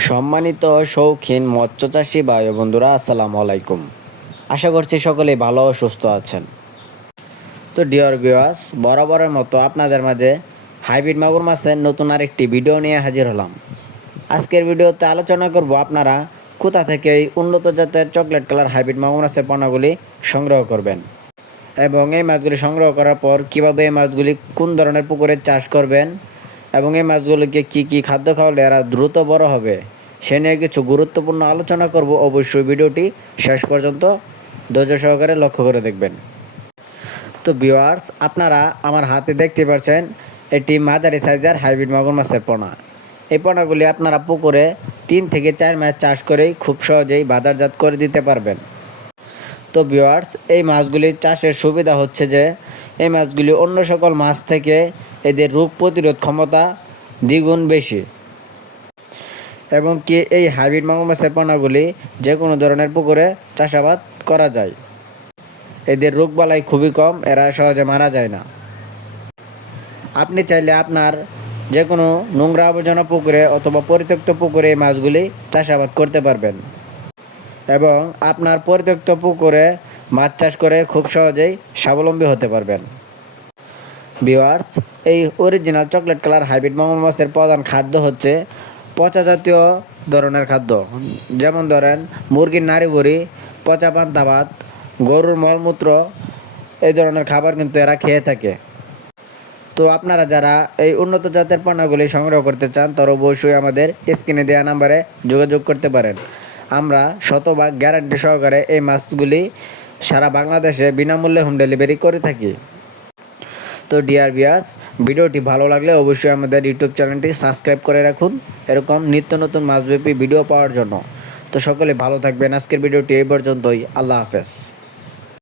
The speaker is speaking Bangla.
সম্মানিত শৌখিন মৎস্যচাষী ভাই ও বন্ধুরা, আসসালামু আলাইকুম। আশা করছি সকলেই ভালো ও সুস্থ আছেন। তো ডিয়ার ভিউয়ার্স, বরাবরের মতো আপনাদের মাঝে হাইব্রিড মাগুর মাছের নতুন আরেকটি ভিডিও নিয়ে হাজির হলাম। আজকের ভিডিওতে আলোচনা করব আপনারা কোথা থেকে এই উন্নত জাতের চকলেট কালার হাইব্রিড মাগুর মাছের পোনাগুলি সংগ্রহ করবেন এবং এই মাছগুলি সংগ্রহ করার পর কীভাবে এই মাছগুলি কোন ধরনের পুকুরে চাষ করবেন এবং এই মাছগুলোকে কী খাদ্য খাওয়ালে এরা দ্রুত বড় হবে সে নিয়ে কিছু গুরুত্বপূর্ণ আলোচনা করব। অবশ্যই ভিডিওটি শেষ পর্যন্ত ধৈর্য সহকারে লক্ষ্য করে দেখবেন। তো ভিউয়ার্স, আপনারা আমার হাতে দেখতে পাচ্ছেন এটি মাঝারি সাইজের হাইব্রিড মাগুর মাছের পোনা। এই পোনাগুলি আপনারা পুকুরে 3 থেকে 4 মাস চাষ করেই খুব সহজেই বাজারজাত করে দিতে পারবেন। তো ভিউয়ার্স, এই মাছগুলি চাষের সুবিধা হচ্ছে যে এই মাছগুলি অন্য সকল মাছ থেকে এদের রোগ প্রতিরোধ ক্ষমতা দ্বিগুণ বেশি এবং কি এই হাইব্রিড মাগুর মাছের পোনাগুলি যে কোনো ধরনের পুকুরে চাষাবাদ করা যায়। এদের রোগবালাই খুবই কম, এরা সহজে মারা যায় না। আপনি চাইলে আপনার যে কোনো নোংরা আবর্জনা পুকুরে অথবা পরিত্যক্ত পুকুরে এই মাছগুলি চাষাবাদ করতে পারবেন এবং আপনার পরিত্যক্ত পুকুরে মাছ চাষ করে খুব সহজেই স্বাবলম্বী হতে পারবেন। ভিউয়ার্স, এই অরিজিনাল চকলেট কালার হাইব্রিড মাগুর মাছের প্রধান খাদ্য হচ্ছে পচা জাতীয় ধরনের খাদ্য, যেমন ধরেন মুরগির নাড়ি ভুড়ি, পচা পান্তা ভাত, গরুর মলমূত্র, এই ধরনের খাবার কিন্তু এরা খেয়ে থাকে। তো আপনারা যারা এই উন্নত জাতের পণ্যগুলি সংগ্রহ করতে চান তারা অবশ্যই আমাদের স্ক্রিনে দেওয়া নাম্বারে যোগাযোগ করতে পারেন। আমরা শতভাগ গ্যারান্টি সহকারে এই মাছগুলি সারা বাংলাদেশে বিনামূল্যে হোম ডেলিভারি করে থাকি। তো ডিয়ার ভিউয়ার্স, ভিডিওটি ভালো লাগলে অবশ্যই আমাদের ইউটিউব চ্যানেলটি সাবস্ক্রাইব করে রাখুন এরকম নিত্য নতুন মাছব্যাপী ভিডিও পাওয়ার জন্য। তো সকলে ভালো থাকবেন। আজকের ভিডিওটি এই পর্যন্তই। আল্লাহ হাফেজ।